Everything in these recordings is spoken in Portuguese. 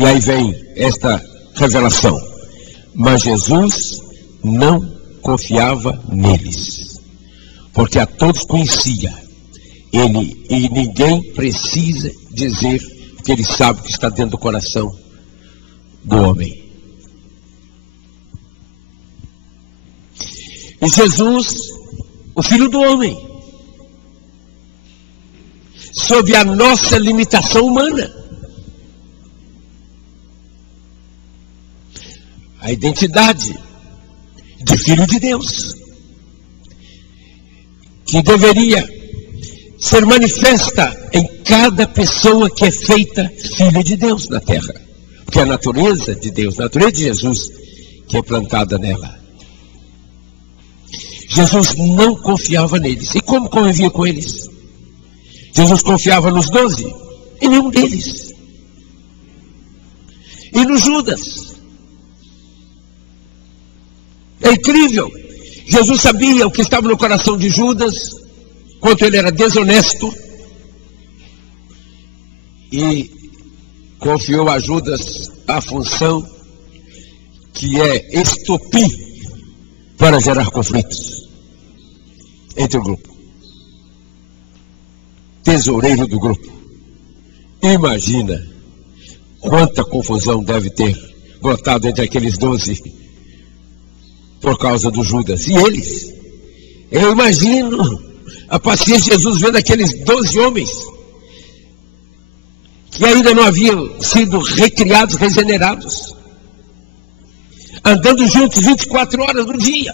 E aí vem esta revelação. Mas Jesus não confiava neles, porque a todos conhecia. E ninguém precisa dizer que ele sabe o que está dentro do coração do homem. E Jesus, o Filho do Homem, sob a nossa limitação humana, a identidade de Filho de Deus, que deveria ser manifesta em cada pessoa que é feita filho de Deus na terra, porque é a natureza de Deus, a natureza de Jesus, que é plantada nela. Jesus não confiava neles. E como convivia com eles? Jesus confiava nos 12, em nenhum deles. E no Judas. É incrível. Jesus sabia o que estava no coração de Judas, quanto ele era desonesto, e confiou a Judas a função que é estopim para gerar conflitos entre o grupo. Tesoureiro do grupo. Imagina quanta confusão deve ter brotado entre aqueles 12 por causa do Judas. E eles, eu imagino a paciência de Jesus vendo aqueles 12 homens que ainda não haviam sido recriados, regenerados, andando juntos 24 horas no dia.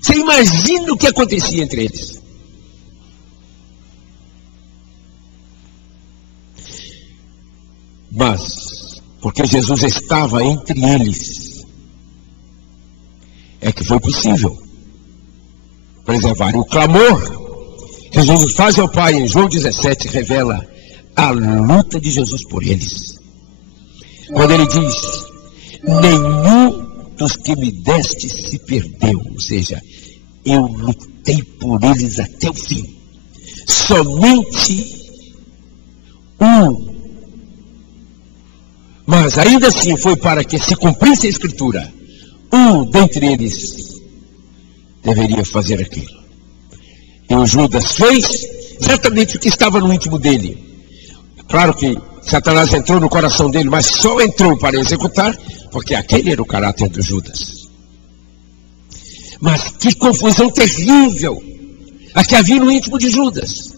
Você imagina o que acontecia entre eles. Mas, porque Jesus estava entre eles, é que foi possível preservar. O clamor que Jesus faz ao Pai em João 17 revela a luta de Jesus por eles. Quando ele diz: nenhum dos que me deste se perdeu, ou seja, eu lutei por eles até o fim. Somente um. Mas ainda assim foi para que se cumprisse a Escritura. Um dentre eles deveria fazer aquilo. E o Judas fez exatamente o que estava no íntimo dele. Claro que Satanás entrou no coração dele, mas só entrou para executar, porque aquele era o caráter do Judas. Mas que confusão terrível a que havia no íntimo de Judas.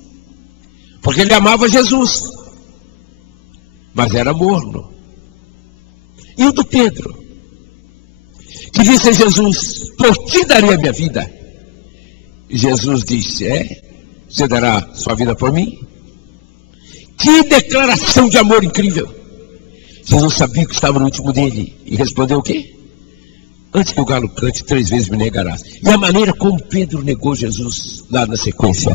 Porque ele amava Jesus, mas era morno. E o do Pedro, que disse a Jesus: por ti daria a minha vida. E Jesus disse: você dará sua vida por mim? Que declaração de amor incrível! Jesus sabia o que estava no íntimo dele e respondeu o quê? Antes que o galo cante, 3 vezes me negarás. E a maneira como Pedro negou Jesus lá na sequência.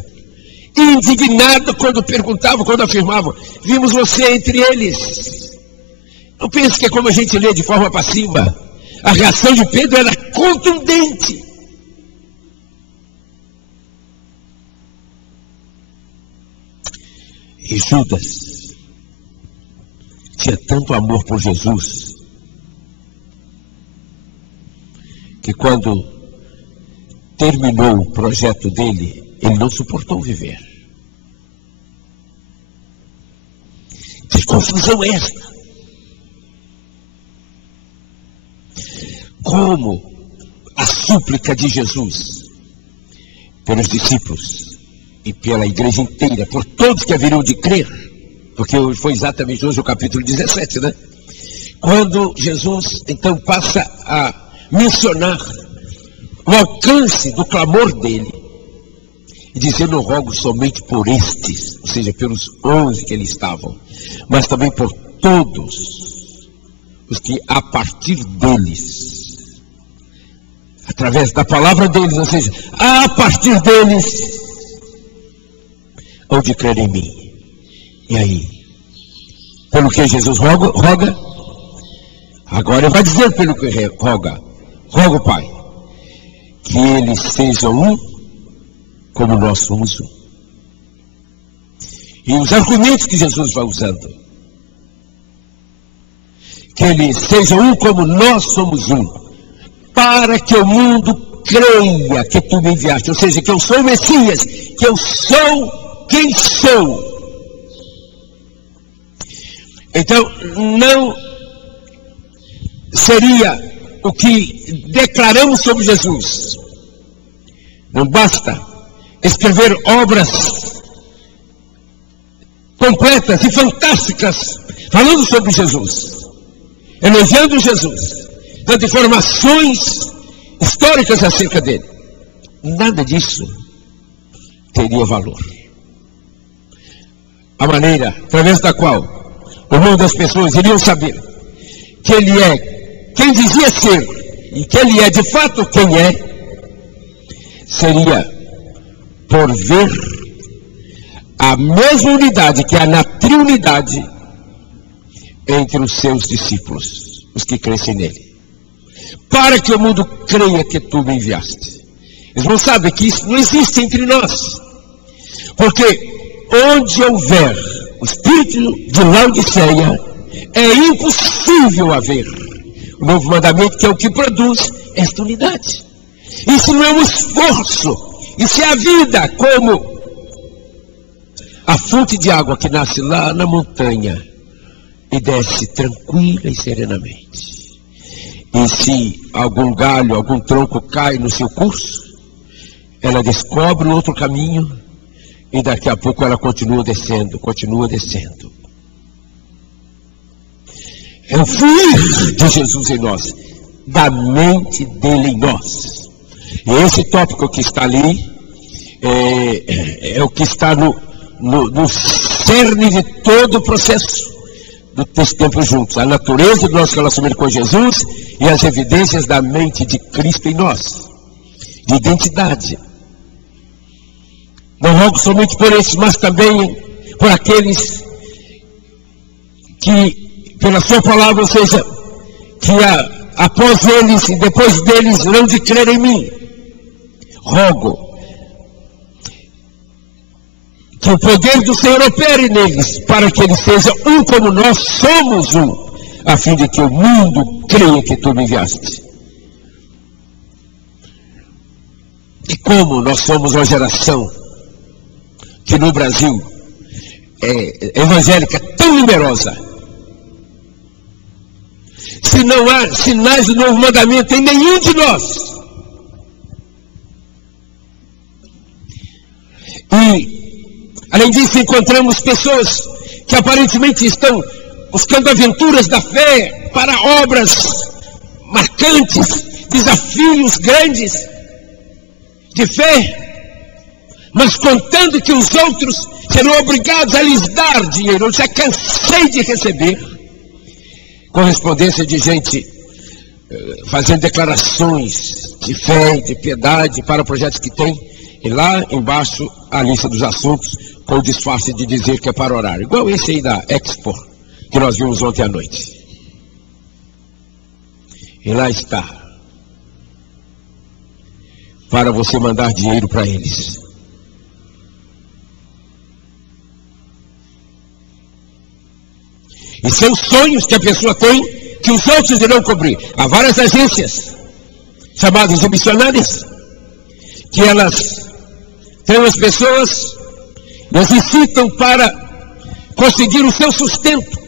Indignado quando perguntavam, quando afirmavam: vimos você entre eles. Não pense que é como a gente lê de forma passiva. A reação de Pedro era contundente. E Judas tinha tanto amor por Jesus que quando terminou o projeto dele, ele não suportou viver. Que confusão é esta? Como a súplica de Jesus pelos discípulos e pela igreja inteira, por todos que haveriam de crer, porque foi exatamente hoje o capítulo 17, né? Quando Jesus então passa a mencionar o alcance do clamor dele e diz: eu não rogo somente por estes, ou seja, pelos 11 que ali estavam, mas também por todos os que a partir deles, através da palavra deles, ou seja, a partir deles, hão de crer em mim. E aí, pelo que Jesus roga, agora ele vai dizer pelo que roga: roga, Pai, que eles sejam um, como nós somos um. E os argumentos que Jesus vai usando que eles sejam um como nós somos um, para que o mundo creia que tu me enviaste, ou seja, que eu sou o Messias, que eu sou quem sou. Então, não seria o que declaramos sobre Jesus. Não basta escrever obras completas e fantásticas falando sobre Jesus, elogiando Jesus, dando informações históricas acerca dele. Nada disso teria valor. A maneira através da qual o mundo das pessoas iriam saber que ele é quem dizia ser e que ele é de fato quem é, seria por ver a mesma unidade que há na triunidade entre os seus discípulos, os que crescem nele, para que o mundo creia que tu me enviaste. Eles não sabem que isso não existe entre nós, porque onde houver o espírito de Laodiceia, é impossível haver o novo mandamento, que é o que produz esta unidade. Isso não é um esforço, isso é a vida, como a fonte de água que nasce lá na montanha e desce tranquila e serenamente. E se algum galho, algum tronco cai no seu curso, ela descobre um outro caminho e daqui a pouco ela continua descendo, continua descendo. É o fluir de Jesus em nós, da mente dele em nós. E esse tópico que está ali é o que está no cerne de todo o processo desse tempo juntos. A natureza do nosso relacionamento com Jesus e as evidências da mente de Cristo em nós, de identidade. Não rogo somente por esses, mas também por aqueles que, pela sua palavra, ou seja, que após eles e depois deles não de crer em mim, rogo que o poder do Senhor opere neles, para que eles sejam um como nós somos um, a fim de que o mundo creia que tu me enviaste. E como nós somos uma geração que no Brasil é evangélica tão numerosa, se não há sinais do novo mandamento em nenhum de nós, e além disso encontramos pessoas que aparentemente estão buscando aventuras da fé para obras marcantes, desafios grandes de fé, mas contando que os outros serão obrigados a lhes dar dinheiro. Eu já cansei de receber correspondência de gente fazendo declarações de fé e de piedade para projetos que tem, e lá embaixo a lista dos assuntos com o disfarce de dizer que é para orar, igual esse aí da Expo que nós vimos ontem à noite. E lá está, para você mandar dinheiro para eles. E são sonhos que a pessoa tem, que os outros irão cobrir. Há várias agências, chamadas de missionárias, que elas têm as pessoas, as incitam para conseguir o seu sustento,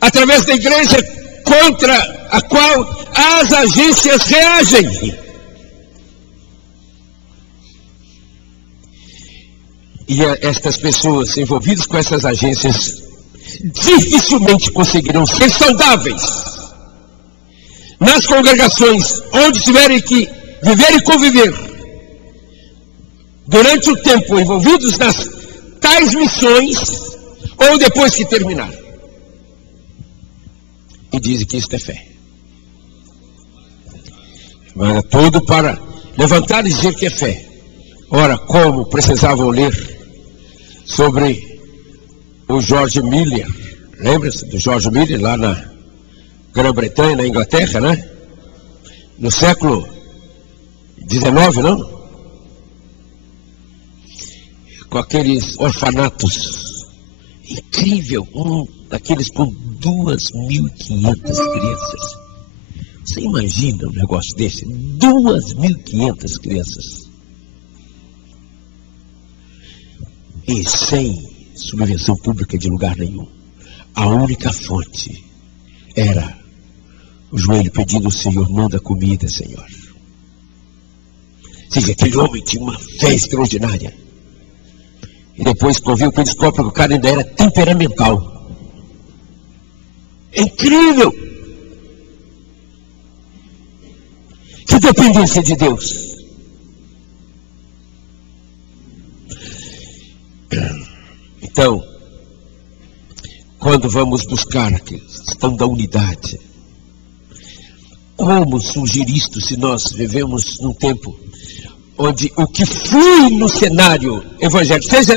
através da igreja contra a qual as agências reagem. E estas pessoas envolvidas com essas agências dificilmente conseguirão ser saudáveis nas congregações onde tiverem que viver e conviver durante o tempo envolvidos nas tais missões, ou depois que terminar. E dizem que isso é fé. Mas é tudo para levantar e dizer que é fé. Ora, como precisavam ler sobre o George Miller, lembra-se do George Miller lá na Grã-Bretanha, na Inglaterra, né? No século XIX, não? Com aqueles orfanatos Incrível, um daqueles com 2.500 crianças. Você imagina um negócio desse? 2.500 crianças. E sem subvenção pública de lugar nenhum. A única fonte era o joelho pedindo ao Senhor, manda comida, Senhor. Ou seja, aquele homem tinha uma fé extraordinária. E depois, quando viu que ele descobre que o cara ainda era temperamental. É incrível! Que dependência de Deus. Então, quando vamos buscar a questão da unidade, como surgir isto se nós vivemos num tempo onde o que flui no cenário evangélico, seja